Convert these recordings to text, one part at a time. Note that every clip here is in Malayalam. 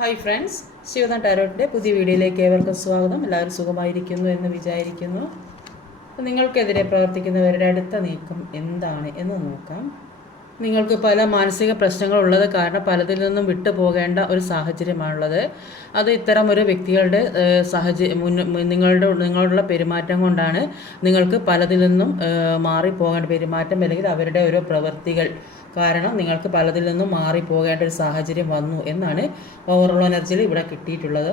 ഹായ് ഫ്രണ്ട്സ് ശിവദ ടാരോട്ടിന്റെ പുതിയ വീഡിയോയിലേക്ക് ഏവർക്കും സ്വാഗതം. എല്ലാവരും സുഖമായിരിക്കുന്നു എന്ന് വിചാരിക്കുന്നു. നിങ്ങൾക്കെതിരെ പ്രവർത്തിക്കുന്നവരുടെ അടുത്ത നീക്കം എന്താണ് എന്ന് നോക്കാം. നിങ്ങൾക്ക് പല മാനസിക പ്രശ്നങ്ങൾ ഉള്ളത് കാരണം പലതിൽ നിന്നും വിട്ടുപോകേണ്ട ഒരു സാഹചര്യമാണുള്ളത്. അത് ഇത്തരം ഒരു വ്യക്തികളുടെ സാഹചര്യം നിങ്ങളുടെ നിങ്ങളോടുള്ള പെരുമാറ്റം കൊണ്ടാണ് നിങ്ങൾക്ക് പലതിൽ നിന്നും മാറിപ്പോകേണ്ട പെരുമാറ്റം അല്ലെങ്കിൽ അവരുടെ ഓരോ പ്രവൃത്തികൾ കാരണം നിങ്ങൾക്ക് പലതിൽ നിന്നും മാറി മാറിപ്പോകേണ്ട ഒരു സാഹചര്യം വന്നു എന്നാണ് ഓവറോൾ എനർജിയിൽ ഇവിടെ കിട്ടിയിട്ടുള്ളത്.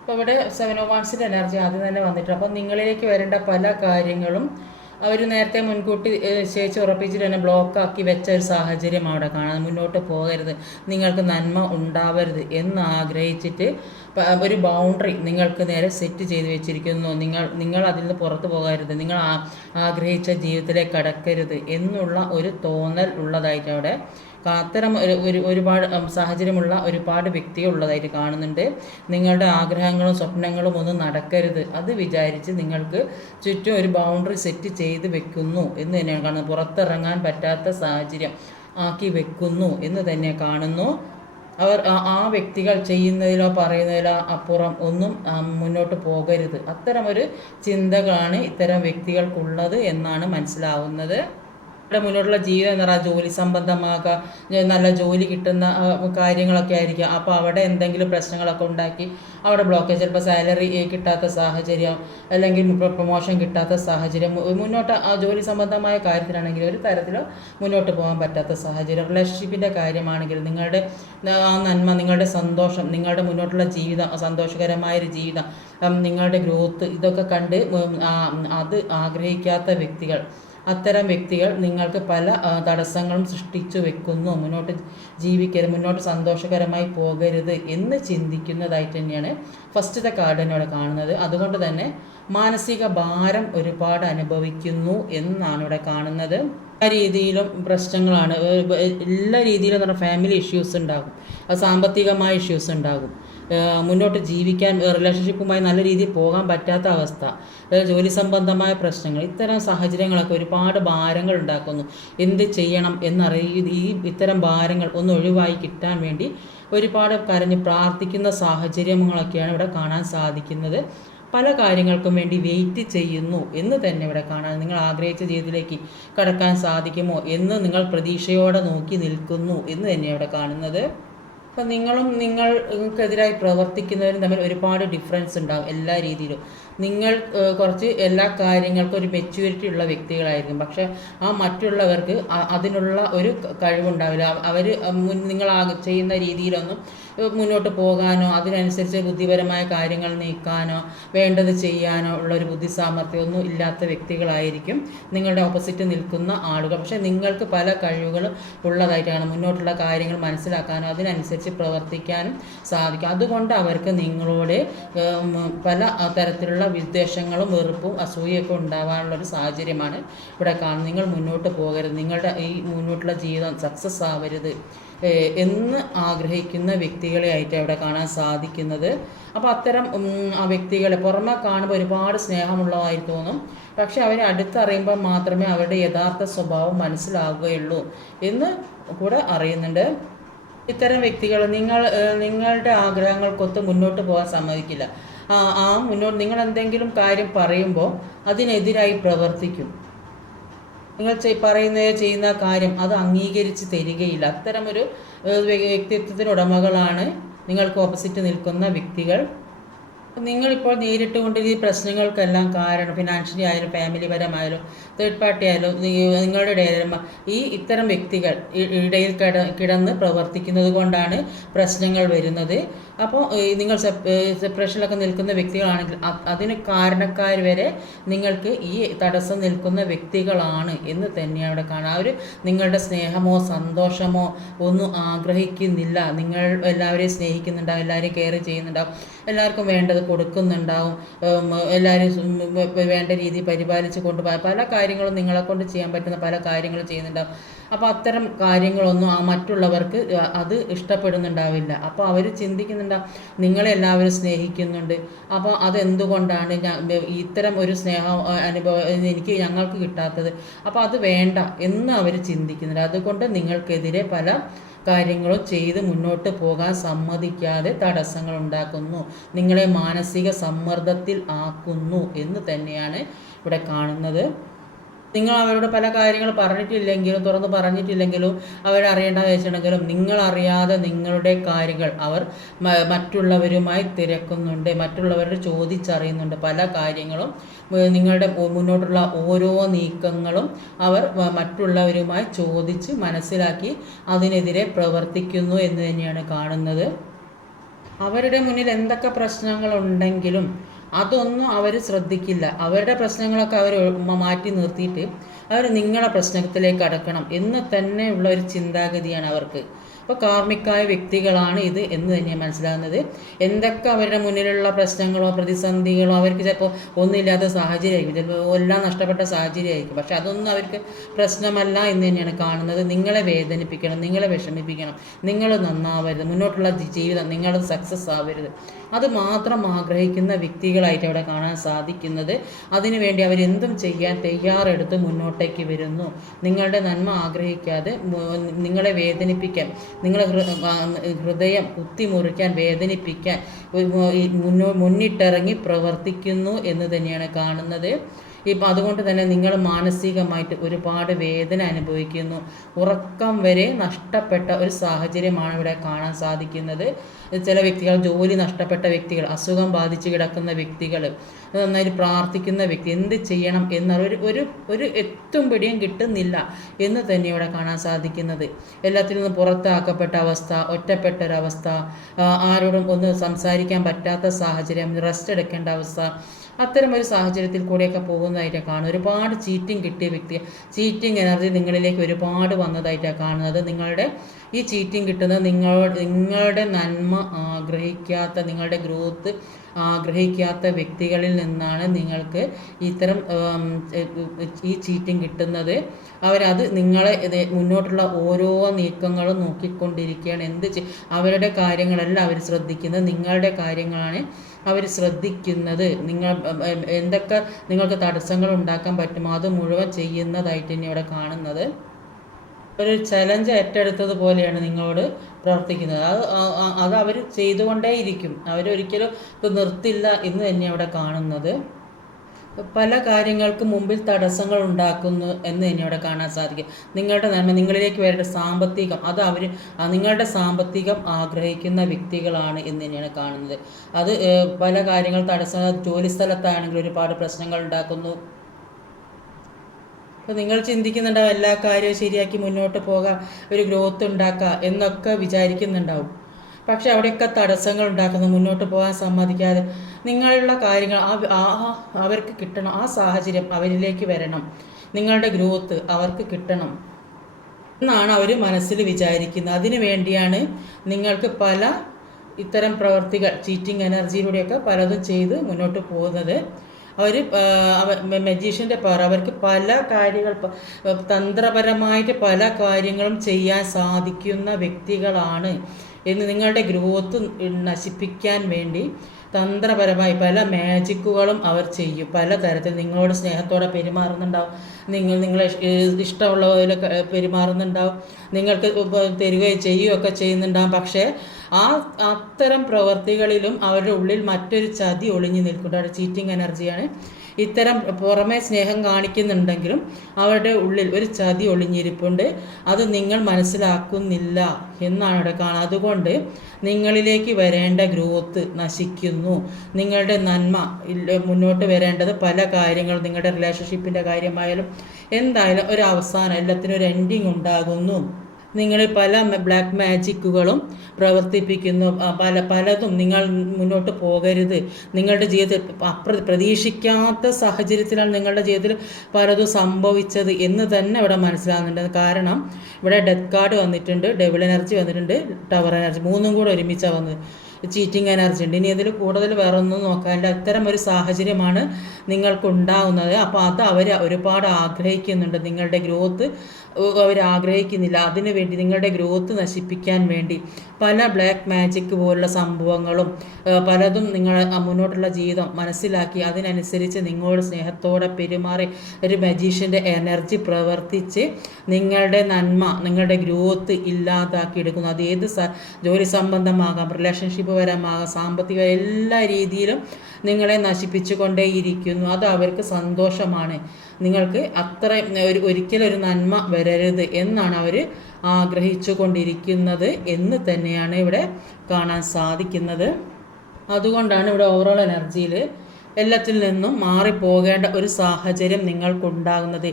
അപ്പോൾ ഇവിടെ സെവൻ ഓ വൺസിന്റെ എനർജി ആദ്യം തന്നെ വന്നിട്ടുണ്ട്. അപ്പോൾ നിങ്ങളിലേക്ക് വരേണ്ട പല കാര്യങ്ങളും അവർ നേരത്തെ മുൻകൂട്ടി ശേഷിച്ച് ഉറപ്പിച്ചിട്ട് തന്നെ ബ്ലോക്കാക്കി വെച്ച ഒരു സാഹചര്യം അവിടെ കാണാം. മുന്നോട്ട് പോകരുത്. നിങ്ങൾക്ക് നന്മ ഉണ്ടാവരുത് എന്ന് ആഗ്രഹിച്ചിട്ട് ഒരു ബൗണ്ടറി നിങ്ങൾക്ക് നേരെ സെറ്റ് ചെയ്ത് വെച്ചിരിക്കുന്നു. നിങ്ങൾ നിങ്ങൾ അതിൽ നിന്ന് പുറത്തു പോകരുത്. നിങ്ങൾ ആഗ്രഹിച്ച ജീവിതത്തിലേക്ക് കടക്കരുത് എന്നുള്ള ഒരു തോന്നൽ ഉള്ളതായിട്ട് അവിടെ അത്തരം ഒരു ഒരു ഒരുപാട് സാഹചര്യമുള്ള ഒരുപാട് വ്യക്തികൾ ഉള്ളതായിട്ട് കാണുന്നുണ്ട്. നിങ്ങളുടെ ആഗ്രഹങ്ങളും സ്വപ്നങ്ങളും ഒന്നും നടക്കരുത്. അത് വിചാരിച്ച് നിങ്ങൾക്ക് ചുറ്റും ഒരു ബൗണ്ടറി സെറ്റ് ചെയ്ത് വെക്കുന്നു എന്ന് തന്നെയാണ് കാണുന്നത്. പുറത്തിറങ്ങാൻ പറ്റാത്ത സാഹചര്യം ആക്കി വെക്കുന്നു എന്ന് തന്നെ കാണുന്നു. അവർ ആ- വ്യക്തികൾ ചെയ്യുന്നതിലോ പറയുന്നതിലോ അപ്പുറം ഒന്നും മുന്നോട്ട് പോകരുത്. ഒരു ചിന്തകളാണ് ഇത്തരം വ്യക്തികൾക്കുള്ളത് എന്നാണ് മനസ്സിലാവുന്നത്. ഇവിടെ മുന്നോട്ടുള്ള ജീവിതം എന്ന് പറഞ്ഞാൽ ജോലി സംബന്ധമാകാം നല്ല ജോലി കിട്ടുന്ന കാര്യങ്ങളൊക്കെ ആയിരിക്കും. അപ്പോൾ അവിടെ എന്തെങ്കിലും പ്രശ്നങ്ങളൊക്കെ ഉണ്ടാക്കി അവിടെ ബ്ലോക്കേജ് ചിലപ്പോൾ സാലറി കിട്ടാത്ത സാഹചര്യം അല്ലെങ്കിൽ പ്രൊമോഷൻ കിട്ടാത്ത സാഹചര്യം മുന്നോട്ട് ജോലി സംബന്ധമായ കാര്യത്തിലാണെങ്കിൽ ഒരു തരത്തിലോ മുന്നോട്ട് പോകാൻ പറ്റാത്ത സാഹചര്യം. റിലേഷൻഷിപ്പിന്റെ കാര്യമാണെങ്കിൽ നിങ്ങളുടെ ആ നന്മ നിങ്ങളുടെ സന്തോഷം നിങ്ങളുടെ മുന്നോട്ടുള്ള ജീവിതം സന്തോഷകരമായൊരു ജീവിതം നിങ്ങളുടെ ഗ്രോത്ത് ഇതൊക്കെ കണ്ട് അത് ആഗ്രഹിക്കാത്ത വ്യക്തികൾ അത്തരം വ്യക്തികൾ നിങ്ങൾക്ക് പല തടസ്സങ്ങളും സൃഷ്ടിച്ചു വെക്കുന്നു. മുന്നോട്ട് ജീവിക്കരുത് മുന്നോട്ട് സന്തോഷകരമായി പോകരുത് എന്ന് ചിന്തിക്കുന്നതായിട്ട് തന്നെയാണ് ഫസ്റ്റ് ദ കാർഡിനോട് കാണുന്നത്. അതുകൊണ്ട് തന്നെ മാനസിക ഭാരം ഒരുപാട് അനുഭവിക്കുന്നു എന്നാണ് ഇവിടെ കാണുന്നത്. രീതിയിലും പ്രശ്നങ്ങളാണ്. എല്ലാ രീതിയിലും നമ്മുടെ ഫാമിലി ഇഷ്യൂസ് ഉണ്ടാകും. സാമ്പത്തികമായ ഇഷ്യൂസ് ഉണ്ടാകും. മുന്നോട്ട് ജീവിക്കാൻ റിലേഷൻഷിപ്പുമായി നല്ല രീതിയിൽ പോകാൻ പറ്റാത്ത അവസ്ഥ ജോലി സംബന്ധമായ പ്രശ്നങ്ങൾ ഇത്തരം സാഹചര്യങ്ങളൊക്കെ ഒരുപാട് ഭാരങ്ങൾ ഉണ്ടാക്കുന്നു. എന്ത് ചെയ്യണം എന്നറിയ ഈ ഇത്തരം ഭാരങ്ങൾ ഒന്ന് ഒഴിവായി കിട്ടാൻ വേണ്ടി ഒരുപാട് കരഞ്ഞ് പ്രാർത്ഥിക്കുന്ന സാഹചര്യങ്ങളൊക്കെയാണ് ഇവിടെ കാണാൻ സാധിക്കുന്നത്. പല കാര്യങ്ങൾക്കും വേണ്ടി വെയിറ്റ് ചെയ്യുന്നു എന്ന് തന്നെ ഇവിടെ കാണാൻ നിങ്ങൾ ആഗ്രഹിച്ച ജീവിതത്തിലേക്ക് കടക്കാൻ സാധിക്കുമോ എന്ന് നിങ്ങൾ പ്രതീക്ഷയോടെ നോക്കി നിൽക്കുന്നു എന്ന് തന്നെ ഇവിടെ കാണുന്നത്. അപ്പം നിങ്ങളും നിങ്ങൾക്കെതിരായി പ്രവർത്തിക്കുന്നവരും തമ്മിൽ ഒരുപാട് ഡിഫറൻസ് ഉണ്ടാകും എല്ലാ രീതിയിലും. നിങ്ങൾ കുറച്ച് എല്ലാ കാര്യങ്ങൾക്കും ഒരു മെച്യൂരിറ്റി ഉള്ള വ്യക്തികളായിരിക്കും. പക്ഷെ ആ മറ്റുള്ളവർക്ക് അതിനുള്ള ഒരു കഴിവുണ്ടാവില്ല. അവർ നിങ്ങൾ ചെയ്യുന്ന രീതിയിലൊന്നും മുന്നോട്ട് പോകാനോ അതിനനുസരിച്ച് ബുദ്ധിപരമായ കാര്യങ്ങൾ നീക്കാനോ വേണ്ടത് ചെയ്യാനോ ഉള്ള ഒരു ബുദ്ധി സാമർഥ്യമൊന്നും ഇല്ലാത്ത വ്യക്തികളായിരിക്കും നിങ്ങളുടെ ഓപ്പോസിറ്റ് നിൽക്കുന്ന ആളുകൾ. പക്ഷേ നിങ്ങൾക്ക് പല കഴിവുകളും ഉള്ളതായിട്ടാണ് മുന്നോട്ടുള്ള കാര്യങ്ങൾ മനസ്സിലാക്കാനും അതിനനുസരിച്ച് പ്രവർത്തിക്കാനും സാധിക്കും. അതുകൊണ്ട് അവർക്ക് നിങ്ങളോട് പല തരത്തിലുള്ള വിദ്വേഷങ്ങളും വെറുപ്പും അസൂയൊക്കെ ഉണ്ടാവാനുള്ള ഒരു സാഹചര്യമാണ് ഇവിടെ കാണുന്നത്. നിങ്ങൾ മുന്നോട്ട് പോകരുത്. നിങ്ങളുടെ ഈ മുന്നോട്ടുള്ള ജീവിതം സക്സസ് ആവരുത് എന്ന് ആഗ്രഹിക്കുന്ന വ്യക്തികളെ ആയിട്ട് അവിടെ കാണാൻ സാധിക്കുന്നത്. അപ്പോൾ അത്തരം ആ വ്യക്തികളെ പുറമെ കാണുമ്പോൾ ഒരുപാട് സ്നേഹമുള്ളതായി തോന്നും. പക്ഷെ അവരെ അടുത്തറിയുമ്പോൾ മാത്രമേ അവരുടെ യഥാർത്ഥ സ്വഭാവം മനസ്സിലാവുകയുള്ളൂ എന്ന് കൂടെ അറിയുന്നുണ്ട്. ഇത്തരം വ്യക്തികൾ നിങ്ങൾ നിങ്ങളുടെ ആഗ്രഹങ്ങൾക്കൊത്ത് മുന്നോട്ട് പോകാൻ സമ്മതിക്കില്ല. ആ മുന്നോട്ട് നിങ്ങൾ എന്തെങ്കിലും കാര്യം പറയുമ്പോൾ അതിനെതിരായി പ്രവർത്തിക്കും. നിങ്ങൾ പറയുന്ന ചെയ്യുന്ന കാര്യം അത് അംഗീകരിച്ച് തരികയില്ല. അത്തരമൊരു വ്യക്തിത്വത്തിന് ഉടമകളാണ് നിങ്ങൾക്ക് ഓപ്പോസിറ്റ് നിൽക്കുന്ന വ്യക്തികൾ. നിങ്ങളിപ്പോൾ നേരിട്ടുകൊണ്ടിരിക്കുന്ന ഈ പ്രശ്നങ്ങൾക്കെല്ലാം കാരണം ഫിനാൻഷ്യലി ആയാലും ഫാമിലി പരമായാലും തേർഡ് പാർട്ടി ആയാലും നിങ്ങളുടെ ഇടയിൽ ഈ ഇത്തരം വ്യക്തികൾ ഇടയിൽ കിട കിടന്ന് പ്രവർത്തിക്കുന്നത് കൊണ്ടാണ് പ്രശ്നങ്ങൾ വരുന്നത്. അപ്പോൾ നിങ്ങൾ സെപ്പറേഷനിലൊക്കെ നിൽക്കുന്ന വ്യക്തികളാണെങ്കിൽ അതിന് കാരണക്കാർ വരെ നിങ്ങൾക്ക് ഈ തടസ്സം നിൽക്കുന്ന വ്യക്തികളാണ് എന്ന് തന്നെയാണ് അവിടെ കാണുക. അവർ നിങ്ങളുടെ സ്നേഹമോ സന്തോഷമോ ഒന്നും ആഗ്രഹിക്കുന്നില്ല. നിങ്ങൾ എല്ലാവരെയും സ്നേഹിക്കുന്നുണ്ടാവും എല്ലാവരെയും കെയർ ചെയ്യുന്നുണ്ടാവും. എല്ലാവർക്കും വേണ്ടത് കൊടുക്കുന്നുണ്ടാവും. എല്ലാവരും വേണ്ട രീതി പരിപാലിച്ച് കൊണ്ടുപോയ പല കാര്യങ്ങളും നിങ്ങളെ കൊണ്ട് ചെയ്യാൻ പറ്റുന്ന പല കാര്യങ്ങളും ചെയ്യുന്നുണ്ടാവും. അപ്പോൾ അത്തരം കാര്യങ്ങളൊന്നും ആ മറ്റുള്ളവർക്ക് അത് ഇഷ്ടപ്പെടുന്നുണ്ടാവില്ല. അപ്പോൾ അവർ ചിന്തിക്കുന്നുണ്ടാവും നിങ്ങളെ എല്ലാവരും സ്നേഹിക്കുന്നുണ്ട്. അപ്പോൾ അതെന്തുകൊണ്ടാണ് ഇത്തരം ഒരു സ്നേഹം അനുഭവം എനിക്ക് ഞങ്ങൾക്ക് കിട്ടാത്തത്? അപ്പോൾ അത് വേണ്ട എന്ന് അവർ ചിന്തിക്കുന്നുണ്ട്. അതുകൊണ്ട് നിങ്ങൾക്കെതിരെ പല കാര്യങ്ങളും ചെയ്ത് മുന്നോട്ട് പോകാൻ സമ്മതിക്കാതെ തടസ്സങ്ങൾ ഉണ്ടാക്കുന്നു. നിങ്ങളെ മാനസിക സമ്മർദ്ദത്തിൽ ആക്കുന്നു എന്ന് തന്നെയാണ് ഇവിടെ കാണുന്നത്. നിങ്ങൾ അവരോട് പല കാര്യങ്ങൾ പറഞ്ഞിട്ടില്ലെങ്കിലും തുറന്ന് പറഞ്ഞിട്ടില്ലെങ്കിലും അവരറിയേണ്ട വെച്ചിട്ടുണ്ടെങ്കിലും നിങ്ങളറിയാതെ നിങ്ങളുടെ കാര്യങ്ങൾ അവർ മറ്റുള്ളവരുമായി തിരക്കുന്നുണ്ട് മറ്റുള്ളവരോട് ചോദിച്ചറിയുന്നുണ്ട്. പല കാര്യങ്ങളും നിങ്ങളുടെ മുന്നോട്ടുള്ള ഓരോ നീക്കങ്ങളും അവർ മറ്റുള്ളവരുമായി ചോദിച്ച് മനസ്സിലാക്കി അതിനെതിരെ പ്രവർത്തിക്കുന്നു എന്ന് തന്നെയാണ് കാണുന്നത്. അവരുടെ മുന്നിൽ എന്തൊക്കെ പ്രശ്നങ്ങളുണ്ടെങ്കിലും അതൊന്നും അവർ ശ്രദ്ധിക്കില്ല. അവരുടെ പ്രശ്നങ്ങളൊക്കെ അവർ മാറ്റി നിർത്തിയിട്ട് അവർ നിങ്ങളുടെ പ്രശ്നത്തിലേക്ക് അടക്കണം എന്ന് തന്നെയുള്ള ഒരു ചിന്താഗതിയാണ് അവർക്ക്. അപ്പോൾ കാർമ്മിക്കായ വ്യക്തികളാണ് ഇത് എന്ന് തന്നെയാണ് മനസ്സിലാകുന്നത്. എന്തൊക്കെ അവരുടെ മുന്നിലുള്ള പ്രശ്നങ്ങളോ പ്രതിസന്ധികളോ അവർക്ക് ചിലപ്പോൾ ഒന്നുമില്ലാത്ത സാഹചര്യമായിരിക്കും. ചിലപ്പോൾ എല്ലാം നഷ്ടപ്പെട്ട സാഹചര്യമായിരിക്കും. പക്ഷെ അതൊന്നും അവർക്ക് പ്രശ്നമല്ല എന്ന് തന്നെയാണ് കാണുന്നത്. നിങ്ങളെ വേദനിപ്പിക്കണം നിങ്ങളെ വിഷമിപ്പിക്കണം നിങ്ങൾ നന്നാവരുത് മുന്നോട്ടുള്ള ജീവിതം നിങ്ങൾ സക്സസ് ആവരുത്. അത് മാത്രം ആഗ്രഹിക്കുന്ന വ്യക്തികളായിട്ട് അവിടെ കാണാൻ സാധിക്കുന്നത്. അതിനുവേണ്ടി അവരെന്തും ചെയ്യാൻ തയ്യാറെടുത്ത് മുന്നോട്ടേക്ക് വരുന്നു. നിങ്ങളുടെ നന്മ ആഗ്രഹിക്കാതെ നിങ്ങളെ വേദനിപ്പിക്കാൻ നിങ്ങളെ ഹൃദയം കുത്തിമുറിക്കാൻ വേദനിപ്പിക്കാൻ മുന്നോ മുന്നിട്ടിറങ്ങി പ്രവർത്തിക്കുന്നു എന്ന് തന്നെയാണ് കാണുന്നത്. ഇപ്പം അതുകൊണ്ട് തന്നെ നിങ്ങൾ മാനസികമായിട്ട് ഒരുപാട് വേദന അനുഭവിക്കുന്നു. ഉറക്കം വരെ നഷ്ടപ്പെട്ട ഒരു സാഹചര്യമാണ് ഇവിടെ കാണാൻ സാധിക്കുന്നത്. ചില വ്യക്തികൾ ജോലി നഷ്ടപ്പെട്ട വ്യക്തികൾ അസുഖം ബാധിച്ച് കിടക്കുന്ന വ്യക്തികൾ നന്നായി പ്രാർത്ഥിക്കുന്ന വ്യക്തി എന്ത് ചെയ്യണം എന്നൊരു ഒരു ഒരു എത്തും പിടിയും കിട്ടുന്നില്ല എന്ന് തന്നെ ഇവിടെ കാണാൻ സാധിക്കുന്നത്. എല്ലാത്തിൽ നിന്നും പുറത്താക്കപ്പെട്ട അവസ്ഥ ഒറ്റപ്പെട്ട ഒരവസ്ഥ ആരോടും ഒന്ന് സംസാരിക്കാൻ പറ്റാത്ത സാഹചര്യം റെസ്റ്റ് എടുക്കേണ്ട അവസ്ഥ അത്തരം ഒരു സാഹചര്യത്തിൽ കൂടെയൊക്കെ പോകുന്നതായിട്ടാണ് കാണുന്നത്. ഒരുപാട് ചീറ്റിംഗ് കിട്ടിയ വ്യക്തി ചീറ്റിംഗ് എനർജി നിങ്ങളിലേക്ക് ഒരുപാട് വന്നതായിട്ടാണ് കാണുന്നത്. നിങ്ങളുടെ ഈ ചീറ്റിംഗ് കിട്ടുന്നത് നിങ്ങൾ നിങ്ങളുടെ നന്മ ആഗ്രഹിക്കാത്ത നിങ്ങളുടെ ഗ്രോത്ത് ആഗ്രഹിക്കാത്ത വ്യക്തികളിൽ നിന്നാണ് നിങ്ങൾക്ക് ഇത്തരം ഈ ചീറ്റിംഗ് കിട്ടുന്നത്. അവരത് നിങ്ങളെ മുന്നോട്ടുള്ള ഓരോ നീക്കങ്ങളും നോക്കിക്കൊണ്ടിരിക്കുകയാണ്. എന്ത് അവരുടെ കാര്യങ്ങളല്ല അവർ ശ്രദ്ധിക്കുന്നത്. നിങ്ങളുടെ കാര്യങ്ങളാണ് അവർ ശ്രദ്ധിക്കുന്നത്. നിങ്ങൾ എന്തൊക്കെ നിങ്ങൾക്ക് തടസ്സങ്ങൾ ഉണ്ടാക്കാൻ പറ്റുമോ അത് മുഴുവൻ ചെയ്യുന്നതായിട്ട് തന്നെ ഇവിടെ കാണുന്നത്. ഒരു ചലഞ്ച് ഏറ്റെടുത്തത് പോലെയാണ് നിങ്ങളോട് പ്രവർത്തിക്കുന്നത്. അത് അത് അവർ ചെയ്തുകൊണ്ടേയിരിക്കും. അവരൊരിക്കലും ഇത് നിർത്തില്ല എന്ന് തന്നെ അവിടെ കാണുന്നത്. പല കാര്യങ്ങൾക്ക് മുമ്പിൽ തടസ്സങ്ങൾ ഉണ്ടാക്കുന്നു എന്ന് ഇനിയോടെ കാണാൻ സാധിക്കും. നിങ്ങളുടെ നന്മ നിങ്ങളിലേക്ക് വരേണ്ട സാമ്പത്തികം അത് അവർ നിങ്ങളുടെ സാമ്പത്തികം ആഗ്രഹിക്കുന്ന വ്യക്തികളാണ് എന്ന് തന്നെയാണ് കാണുന്നത്. അത് പല കാര്യങ്ങൾ തടസ്സം ജോലി സ്ഥലത്താണെങ്കിൽ ഒരുപാട് പ്രശ്നങ്ങൾ ഉണ്ടാക്കുന്നു. അപ്പോൾ നിങ്ങൾ ചിന്തിക്കുന്നുണ്ടാവും എല്ലാ കാര്യവും ശരിയാക്കി മുന്നോട്ട് പോകാം ഒരു ഗ്രോത്ത് ഉണ്ടാക്കുക എന്നൊക്കെ വിചാരിക്കുന്നുണ്ടാവും. പക്ഷെ അവിടെയൊക്കെ തടസ്സങ്ങൾ ഉണ്ടാക്കുന്നു. മുന്നോട്ട് പോകാൻ സമ്മതിക്കാതെ നിങ്ങളുള്ള കാര്യങ്ങൾ ആ അവർക്ക് കിട്ടണം. ആ സാഹചര്യം അവരിലേക്ക് വരണം. നിങ്ങളുടെ ഗ്രോത്ത് അവർക്ക് കിട്ടണം എന്നാണ് അവർ മനസ്സിൽ വിചാരിക്കുന്നത്. അതിനു വേണ്ടിയാണ് നിങ്ങൾക്ക് പല ഇത്തരം പ്രവർത്തികൾ ചീറ്റിംഗ് എനർജിയിലൂടെയൊക്കെ പലതും ചെയ്ത് മുന്നോട്ട് പോകുന്നത്. അവർ മെജീഷ്യന്റെ പവർ അവർക്ക് പല കാര്യങ്ങൾ തന്ത്രപരമായിട്ട് പല കാര്യങ്ങളും ചെയ്യാൻ സാധിക്കുന്ന വ്യക്തികളാണ്. എന്ന് നിങ്ങളുടെ ഗ്രോത്ത് നശിപ്പിക്കാൻ വേണ്ടി തന്ത്രപരമായി പല മാജിക്കുകളും അവർ ചെയ്യും. പല തരത്തിൽ നിങ്ങളോട് സ്നേഹത്തോടെ പെരുമാറുന്നുണ്ടാവും. നിങ്ങൾ നിങ്ങളെ ഇഷ്ടമുള്ള പോലെ പെരുമാറുന്നുണ്ടാവും. നിങ്ങൾക്ക് തരികയും ചെയ്യുകയൊക്കെ ചെയ്യുന്നുണ്ടാവും. പക്ഷേ ആ അത്തരം പ്രവൃത്തികളിലും അവരുടെ ഉള്ളിൽ മറ്റൊരു ചതി ഒളിഞ്ഞു നിൽക്കുന്നുണ്ട് അവിടെ ചീറ്റിംഗ് എനർജിയാണ് ഇത്തരം പുറമേ സ്നേഹം കാണിക്കുന്നുണ്ടെങ്കിലും അവരുടെ ഉള്ളിൽ ഒരു ചതി ഒളിഞ്ഞിരിപ്പുണ്ട്. അത് നിങ്ങൾ മനസ്സിലാക്കുന്നില്ല എന്നാണ് അവിടെ കാണുന്നത്. അതുകൊണ്ട് നിങ്ങളിലേക്ക് വരേണ്ട ഗ്രോത്ത് നശിക്കുന്നു. നിങ്ങളുടെ നന്മ മുന്നോട്ട് വരേണ്ടത് പല കാര്യങ്ങളും നിങ്ങളുടെ റിലേഷൻഷിപ്പിന്റെ കാര്യമായാലും എന്തായാലും ഒരു അവസാനം എല്ലാത്തിനും ഒരു എൻഡിങ് ഉണ്ടാകുന്നു. നിങ്ങൾ പല ബ്ലാക്ക് മാജിക്കുകളും പ്രവർത്തിപ്പിക്കുന്നു. പല പലതും നിങ്ങൾ മുന്നോട്ട് പോകരുത്. നിങ്ങളുടെ ജീവിതത്തിൽ അപ്ര പ്രതീക്ഷിക്കാത്ത സാഹചര്യത്തിലാണ് നിങ്ങളുടെ ജീവിതത്തിൽ പലതും സംഭവിച്ചത് എന്ന് തന്നെ ഇവിടെ മനസ്സിലാകുന്നുണ്ട്. കാരണം ഇവിടെ ഡെത്ത് കാർഡ് വന്നിട്ടുണ്ട് ഡെവിൾ എനർജി വന്നിട്ടുണ്ട് ടവർ എനർജി മൂന്നും കൂടെ ഒരുമിച്ചാണ് വന്നത്. ചീറ്റിംഗ് എനർജി ഉണ്ട്. ഇനി അതിൽ കൂടുതൽ വേറെ ഒന്നും നോക്കാനില്ല. അത്തരം ഒരു സാഹചര്യമാണ് നിങ്ങൾക്കുണ്ടാകുന്നത് അപ്പോൾ അത് അവർ ഒരുപാട് ആഗ്രഹിക്കുന്നുണ്ട്. നിങ്ങളുടെ ഗ്രോത്ത് അവർ ആഗ്രഹിക്കുന്നില്ല. അതിനു വേണ്ടി നിങ്ങളുടെ ഗ്രോത്ത് നശിപ്പിക്കാൻ വേണ്ടി. പല ബ്ലാക്ക് മാജിക് പോലുള്ള സംഭവങ്ങളും പലതും നിങ്ങൾ മുന്നോട്ടുള്ള ജീവിതം മനസ്സിലാക്കി അതിനനുസരിച്ച് നിങ്ങളോട് സ്നേഹത്തോടെ പെരുമാറി ഒരു മജീഷ്യന്റെ എനർജി പ്രവർത്തിച്ച് നിങ്ങളുടെ നന്മ നിങ്ങളുടെ ഗ്രോത്ത് ഇല്ലാതാക്കി എടുക്കുന്നു. അത് ഏത് ജോലി സംബന്ധമാകാം റിലേഷൻഷിപ്പ് പരമാകാം സാമ്പത്തിക എല്ലാ രീതിയിലും നിങ്ങളെ നശിപ്പിച്ചു കൊണ്ടേയിരിക്കുന്നു അത് അവർക്ക് സന്തോഷമാണ്. നിങ്ങൾക്ക് അത്ര ഒരു ഒരിക്കലും ഒരു നന്മ വരരുത് എന്നാണ് അവർ ആഗ്രഹിച്ചു കൊണ്ടിരിക്കുന്നത് എന്ന് തന്നെയാണ് ഇവിടെ കാണാൻ സാധിക്കുന്നത്. അതുകൊണ്ടാണ് ഇവിടെ ഓവറോൾ എനർജിയിൽ എല്ലാത്തിൽ നിന്നും മാറിപ്പോകേണ്ട ഒരു സാഹചര്യം നിങ്ങൾക്കുണ്ടാകുന്നത്.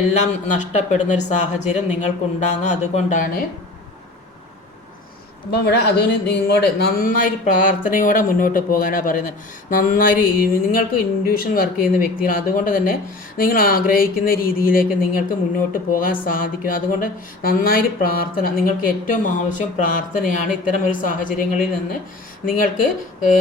എല്ലാം നഷ്ടപ്പെടുന്ന ഒരു സാഹചര്യം നിങ്ങൾക്കുണ്ടാകുന്നത്. അതുകൊണ്ടാണ് അപ്പം ഇവിടെ അതിന് നിങ്ങളുടെ നന്നായി പ്രാർത്ഥനയോടെ മുന്നോട്ട് പോകാനാണ് പറയുന്നത്. നന്നായി നിങ്ങൾക്ക് ഇൻഡ്യൂഷൻ വർക്ക് ചെയ്യുന്ന വ്യക്തികൾ അതുകൊണ്ട് തന്നെ നിങ്ങൾ ആഗ്രഹിക്കുന്ന രീതിയിലേക്ക് നിങ്ങൾക്ക് മുന്നോട്ട് പോകാൻ സാധിക്കും. അതുകൊണ്ട് നന്നായി പ്രാർത്ഥന നിങ്ങൾക്ക് ഏറ്റവും ആവശ്യം പ്രാർത്ഥനയാണ് ഇത്തരം ഒരു സാഹചര്യങ്ങളിൽ നിന്ന് നിങ്ങൾക്ക്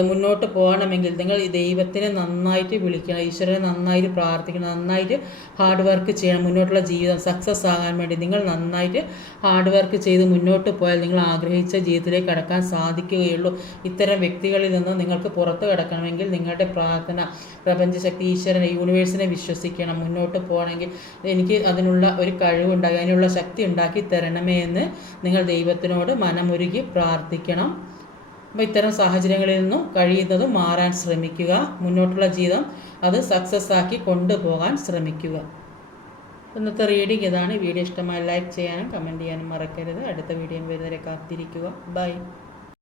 മുന്നോട്ട് പോകണമെങ്കിൽ നിങ്ങൾ ഈ ദൈവത്തിനെ നന്നായിട്ട് വിളിക്കണം ഈശ്വരനെ നന്നായിട്ട് പ്രാർത്ഥിക്കണം നന്നായിട്ട് ഹാർഡ് വർക്ക് ചെയ്യണം മുന്നോട്ടുള്ള ജീവിതം സക്സസ് ആകാൻ വേണ്ടി നിങ്ങൾ നന്നായിട്ട് ഹാർഡ് വർക്ക് ചെയ്ത് മുന്നോട്ട് പോയാൽ നിങ്ങൾ ആഗ്രഹിച്ച ജീവിതത്തിലേക്ക് കടക്കാൻ സാധിക്കുകയുള്ളൂ. ഇത്തരം വ്യക്തികളിൽ നിന്ന് നിങ്ങൾക്ക് പുറത്ത് കിടക്കണമെങ്കിൽ നിങ്ങളുടെ പ്രാർത്ഥന പ്രപഞ്ചശക്തി ഈശ്വരനെ യൂണിവേഴ്സിനെ വിശ്വസിക്കണം മുന്നോട്ട് പോകണമെങ്കിൽ എനിക്ക് അതിനുള്ള ഒരു കഴിവുണ്ടാക്കി അതിനുള്ള ശക്തി ഉണ്ടാക്കി തരണമേ എന്ന് നിങ്ങൾ ദൈവത്തിനോട് മനമുരുകി പ്രാർത്ഥിക്കണം. അപ്പോൾ ഇത്തരം സാഹചര്യങ്ങളിൽ നിന്നും കഴിയുന്നതും മാറാൻ ശ്രമിക്കുക. മുന്നോട്ടുള്ള ജീവിതം അത് സക്സസ് ആക്കി കൊണ്ടുപോകാൻ ശ്രമിക്കുക. ഇന്നത്തെ റീഡിംഗ് ഇതാണ്. വീഡിയോ ഇഷ്ടമായി ലൈക്ക് ചെയ്യാനും കമന്റ് ചെയ്യാനും മറക്കരുത്. അടുത്ത വീഡിയോ വരുന്നവരെ കാത്തിരിക്കുക. ബൈ